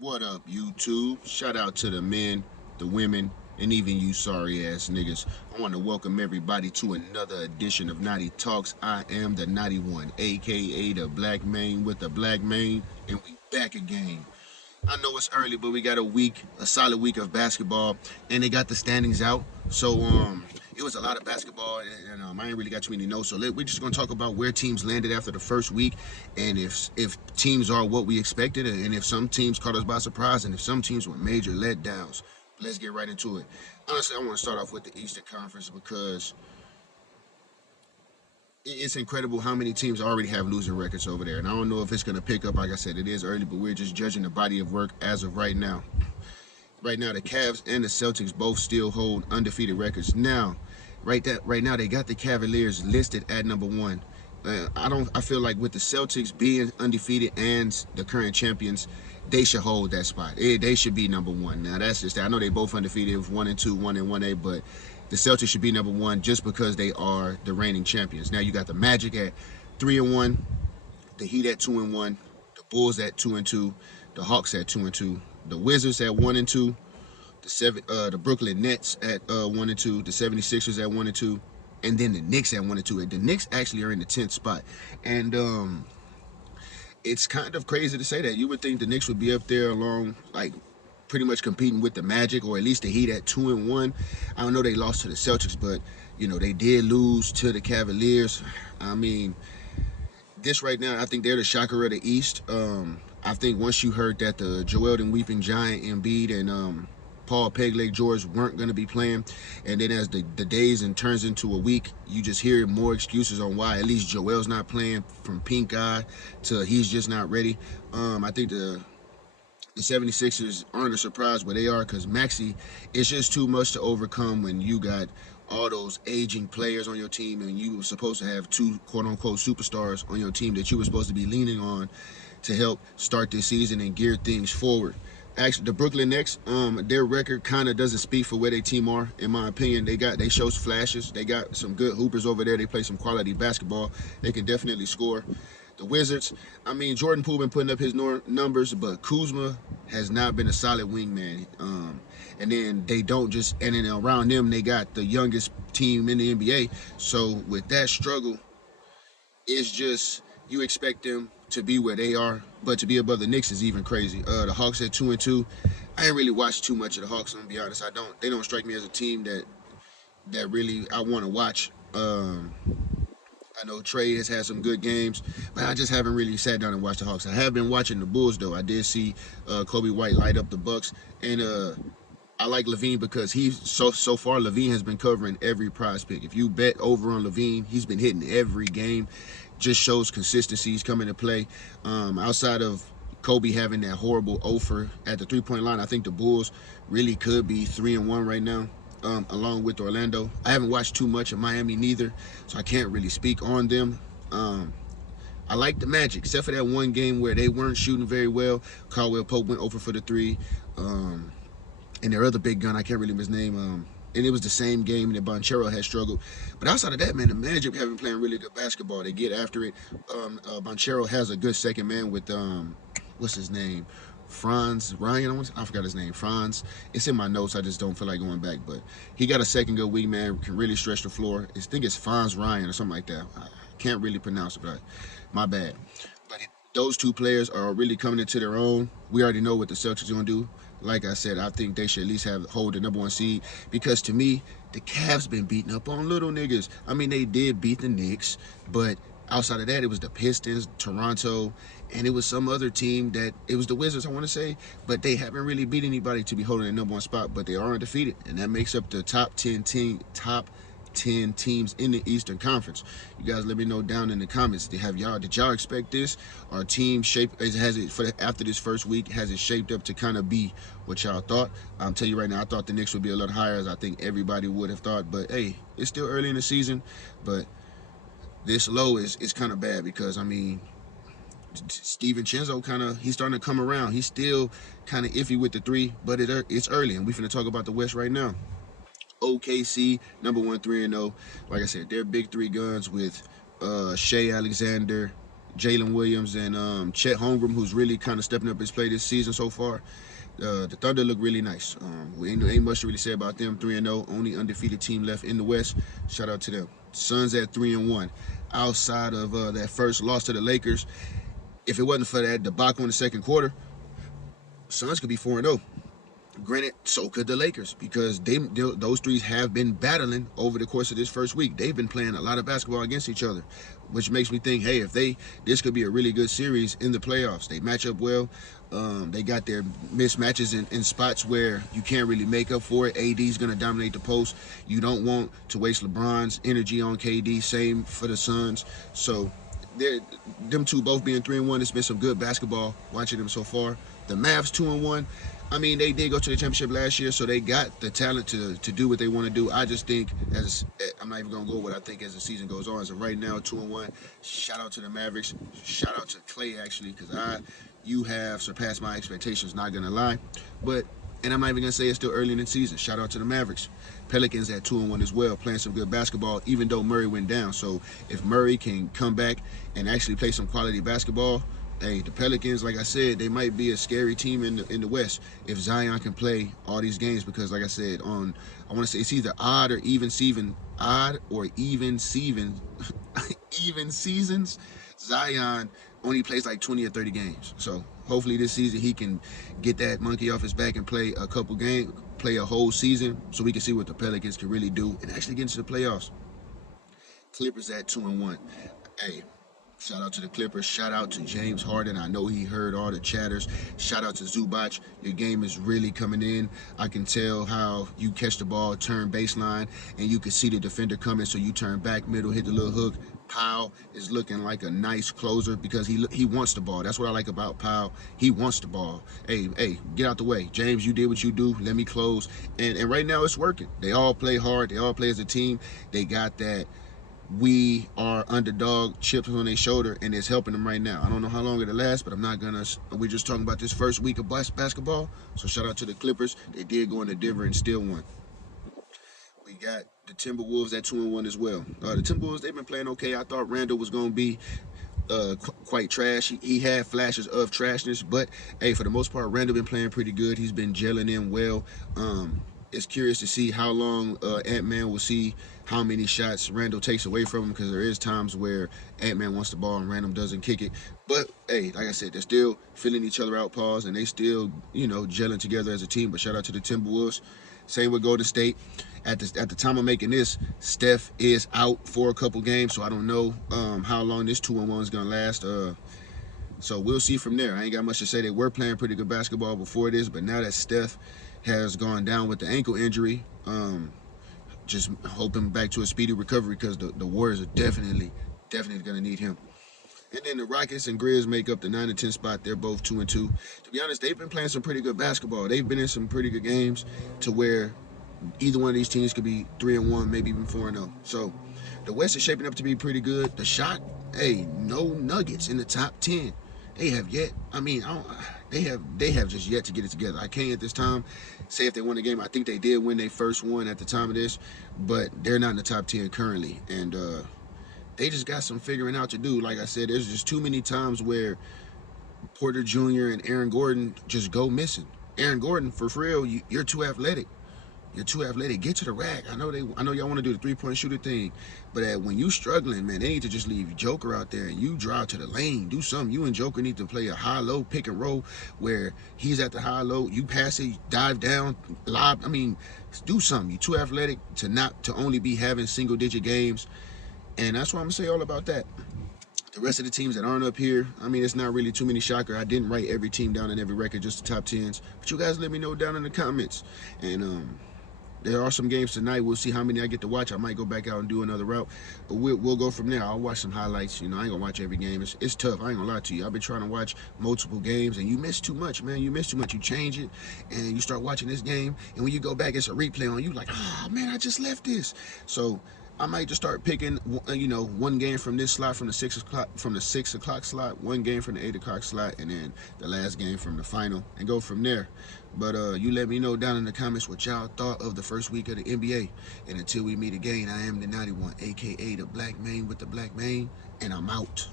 What up, YouTube? Shout out to the men, the women, and even you sorry ass niggas. I want to welcome everybody to another edition of Naughty Talks. I am the Naughty One, aka the Black Man with the Black Mane, and we back again. I know it's early, but we got a solid week of basketball, and they got the standings out. So it was a lot of basketball, and I ain't really got too many notes. So we're just gonna talk about where teams landed after the first week, and if teams are what we expected, and if some teams caught us by surprise, and if some teams were major letdowns. Let's get right into it. Honestly, I want to start off with the Eastern Conference because it's incredible how many teams already have losing records over there. And I don't know if it's going to pick up. Like I said, it is early, but we're just judging the body of work as of right now. Right now, the Cavs and the Celtics both still hold undefeated records. Now, right now, they got the Cavaliers listed at number one. I feel like with the Celtics being undefeated and the current champions, they should hold that spot. They should be number one. Now that's just I know they both undefeated, 1-2, 1-1A, but the Celtics should be number one just because they are the reigning champions. Now you got the Magic at 3-1, the Heat at 2-1, the Bulls at 2-2, the Hawks at 2-2, the Wizards at 1-2, the Brooklyn Nets at 1-2, the 76ers at 1-2, and then the Knicks at 1-2. And the Knicks actually are in the 10th spot. And it's kind of crazy to say that. You would think the Knicks would be up there along, like, pretty much competing with the Magic or at least the Heat at 2-1. I don't know they lost to the Celtics, but they did lose to the Cavaliers. I mean, this right now, I think they're the shocker of the East. I think once you heard that the Joel and Weeping Giant, Embiid, and Paul Pegleg George weren't going to be playing, and then as the days and turns into a week, you just hear more excuses on why at least Joel's not playing, from pink eye to he's just not ready. I think the 76ers aren't a surprise where they are because Maxey, it's just too much to overcome when you got all those aging players on your team and you were supposed to have two quote-unquote superstars on your team that you were supposed to be leaning on to help start this season and gear things forward. Actually, the Brooklyn Nets, their record kind of doesn't speak for where their team are, in my opinion. They show flashes. They got some good hoopers over there. They play some quality basketball. They can definitely score. The Wizards, I mean, Jordan Poole been putting up his numbers, but Kuzma has not been a solid wingman. And then they don't just, and then around them, they got the youngest team in the NBA. So with that struggle, it's just, you expect them to be where they are, but to be above the Knicks is even crazy. The Hawks at 2-2. I ain't really watched too much of the Hawks, I'm gonna be honest. They don't strike me as a team that really I want to watch. I know Trey has had some good games, but I just haven't really sat down and watched the Hawks. I have been watching the Bulls though. I did see Kobe White light up the Bucks, and I like LaVine because he's so far LaVine has been covering every prize pick. If you bet over on LaVine, he's been hitting every game. Just shows consistencies coming to play. Outside of Kobe having that horrible offer at the 3-point line, I think the Bulls really could be 3-1 right now. Along with Orlando, I haven't watched too much of Miami neither, so I can't really speak on them. I like the Magic, except for that one game where they weren't shooting very well. Caldwell Pope went over for the three. And their other big gun, I can't really remember his name. And it was the same game that Banchero had struggled. But outside of that, man, the Magic have been playing really good basketball. They get after it. Banchero has a good second man with what's his name? Franz Ryan. I forgot his name. Franz. It's in my notes. I just don't feel like going back. But he got a second good weak man. Can really stretch the floor. I think it's Franz Ryan or something like that. I can't really pronounce it, but my bad. But those two players are really coming into their own. We already know what the Celtics are going to do. Like I said, I think they should at least hold the number one seed because to me, the Cavs been beating up on little niggas. I mean, they did beat the Knicks, but outside of that, it was the Pistons, Toronto, and it was some other team it was the Wizards, I want to say, but they haven't really beat anybody to be holding the number one spot, but they are undefeated, and that makes up the top 10 teams in the Eastern Conference. You guys let me know down in the comments. Did y'all expect this? Our team after this first week, has it shaped up to kind of be what y'all thought? I'm telling you right now, I thought the Knicks would be a lot higher, as I think everybody would have thought. But hey, it's still early in the season. But this low is kind of bad because I mean, Steven Chenzo he's starting to come around. He's still kind of iffy with the three, but it's early, and we're finna talk about the West right now. OKC, number one, 3-0. Like I said, they're big three guns with Shea Alexander, Jalen Williams and Chet Holmgren, who's really kind of stepping up his play this season so far. The Thunder look really nice. Ain't much to really say about them. 3-0, only undefeated team left in the West. Shout out to them. Suns at 3-1. Outside of that first loss to the Lakers, if it wasn't for that debacle in the second quarter, Suns could be 4-0. Granted, so could the Lakers, because those three have been battling over the course of this first week. They've been playing a lot of basketball against each other, which makes me think, hey, this could be a really good series in the playoffs. They match up well. They got their mismatches in spots where you can't really make up for it. AD's going to dominate the post. You don't want to waste LeBron's energy on KD. Same for the Suns. So them two both being 3-1, it's been some good basketball watching them so far. The Mavs 2-1. I mean, they did go to the championship last year, so they got the talent to do what they want to do. I just think, I'm not even going to go with what I think as the season goes on. So right now, 2-1. Shout out to the Mavericks. Shout out to Clay, actually, because you have surpassed my expectations, not going to lie. And I'm not even going to say it's still early in the season. Shout out to the Mavericks. Pelicans at 2-1 as well, playing some good basketball, even though Murray went down. So if Murray can come back and actually play some quality basketball, hey, the Pelicans, like I said, they might be a scary team in the West if Zion can play all these games, because, like I said, I want to say it's either odd or even seasons. Zion only plays like 20 or 30 games. So hopefully this season he can get that monkey off his back and play a couple games, play a whole season, so we can see what the Pelicans can really do and actually get into the playoffs. Clippers at 2-1. Hey, shout out to the Clippers. Shout out to James Harden. I know he heard all the chatters. Shout out to Zubac. Your game is really coming in. I can tell how you catch the ball, turn baseline, and you can see the defender coming, so you turn back middle, hit the little hook. Powell is looking like a nice closer because he wants the ball. That's what I like about Powell. He wants the ball. Hey, get out the way. James, you did what you do. Let me close. And right now it's working. They all play hard. They all play as a team. They got that we are underdog chips on their shoulder, and it's helping them right now. I don't know how long it'll last, but we're just talking about this first week of basketball. So shout out to the Clippers. They did go into Denver and still won. We got the Timberwolves at 2-1 as well. The Timberwolves, they've been playing okay. I thought Randall was going to be quite trash. He had flashes of trashness, but hey, for the most part, Randall been playing pretty good. He's been gelling in well. It's curious to see how long Ant-Man will see how many shots Randall takes away from him, because there is times where Ant-Man wants the ball and Randall doesn't kick it. But hey, like I said, they're still filling each other out, pause, and they still, gelling together as a team. But shout out to the Timberwolves. Same with Golden State. At the time of making this, Steph is out for a couple games, so I don't know how long this 2-1 is gonna last. So we'll see from there. I ain't got much to say. They were playing pretty good basketball before this, but now that Steph has gone down with the ankle injury, just hoping back to a speedy recovery, because the Warriors are definitely gonna need him. And then the Rockets and Grizz make up the 9 and 10 spot. They're both 2-2. To be honest, they've been playing some pretty good basketball. They've been in some pretty good games to where either one of these teams could be 3-1, maybe even 4-0. So the West is shaping up to be pretty good. The shot, hey, no Nuggets in the top 10. They have yet. I mean, they have just yet to get it together. I can't at this time say if they won the game. I think they did when they first won at the time of this, but they're not in the top 10 currently, and they just got some figuring out to do. Like I said, there's just too many times where Porter Jr. and Aaron Gordon just go missing. Aaron Gordon, for real, you're too athletic. You're too athletic. Get to the rack. I know y'all want to do the three-point shooter thing, but when you struggling, man, they need to just leave Joker out there and you drive to the lane. Do something. You and Joker need to play a high-low pick and roll where he's at the high-low. You pass it, dive down, lob. I mean, do something. You're too athletic to only be having single-digit games, and that's what I'm gonna say all about that. The rest of the teams that aren't up here, I mean, it's not really too many shocker. I didn't write every team down in every record, just the top 10s. But you guys let me know down in the comments. And there are some games tonight. We'll see how many I get to watch. I might go back out and do another route, but we'll go from there. I'll watch some highlights. I ain't gonna watch every game. It's tough. I ain't gonna lie to you. I've been trying to watch multiple games, and you miss too much, man. You miss too much. You change it, and you start watching this game, and when you go back, it's a replay on you. Like, oh man, I just left this. So I might just start picking, one game from this slot, from the 6 o'clock slot, one game from the 8 o'clock slot, and then the last game from the final, and go from there. But you let me know down in the comments what y'all thought of the first week of the NBA. And until we meet again, I am the Naughty One, aka the Black Mane with the Black Mane, and I'm out.